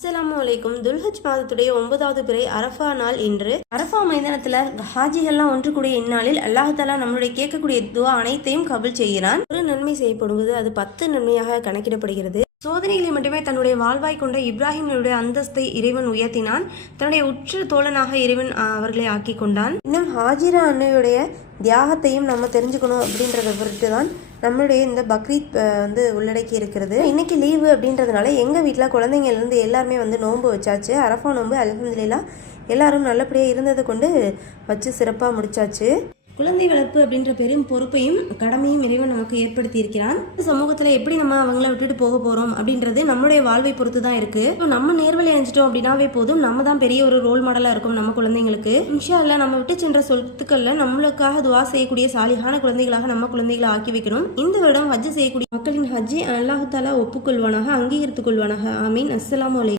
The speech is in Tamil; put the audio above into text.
அஸ்ஸலாமு அலைக்கும். துல்ஹஜ் மாதத்துடைய 9வது பிறை அரஃபா நாள் இன்று. அரஃபா மைதானத்துல ஹாஜிகள்லாம் ஒன்று கூடிய இந்நாளில் அல்லாஹ் தஆலா நம்மளுடைய கேட்கக்கூடிய துவா அனைத்தையும் கபூல் செய்கிறான். ஒரு நன்மை செய்யப்படுவது அது 10 நன்மையாக கணக்கிடப்படுகிறது. சோதனைகளை மட்டுமே தன்னுடைய வாழ்வாய் கொண்ட இப்ராஹிமுடைய அந்தஸ்தை இறைவன் உயர்த்தினான். தன்னுடைய உற்ற தோழனாக இறைவன் அவர்களை ஆக்கி கொண்டான். இன்னும் ஹாஜிரா அன்னையுடைய தியாகத்தையும் நம்ம தெரிஞ்சுக்கணும் அப்படின்றத பொறுத்து தான் நம்மளுடைய இந்த பக்ரீத் உள்ளடக்கி இருக்கிறது. இன்னைக்கு லீவு அப்படின்றதுனால எங்கள் வீட்டில் குழந்தைங்கள்லேருந்து எல்லாருமே நோன்பு வச்சாச்சு. அரஃபா நோன்பு அல்ஹம்துலில்லாஹ் எல்லாரும் நல்லபடியாக இருந்ததை கொண்டு வச்சு சிறப்பாக முடிச்சாச்சு. குழந்தை வளர்ப்பு அப்படின்ற பெரும் பொறுப்பையும் கடமையும் இறைவன் நமக்கு ஏற்படுத்தி இருக்கிறான். சமூகத்தில் எப்படி நம்ம அவங்கள விட்டுட்டு போக போகிறோம் அப்படின்றது நம்மளுடைய வாழ்வை பொறுத்து தான் இருக்கு. நம்ம நேர்வழி அணிஞ்சிட்டோம் அப்படின்னாவே போதும், நம்ம தான் பெரிய ஒரு ரோல் மாடலாக இருக்கும் நம்ம குழந்தைங்களுக்கு. இன்ஷா அல்லாஹ் நம்ம விட்டு சென்ற சொத்துக்கள்ல நம்மளுக்காக துவா செய்யக்கூடிய சாலிகான குழந்தைகளாக நம்ம குழந்தைகளை ஆக்கி வைக்கணும். இந்த வருடம் ஹஜ் செய்யக்கூடிய மக்களின் ஹஜ்ஜை அல்லாஹ் தஆலா ஒப்புக்கொள்வானாக, அங்கீகரித்துக் கொள்வானாக. ஆமீன். அஸ்ஸலாமு அலைக்கும்.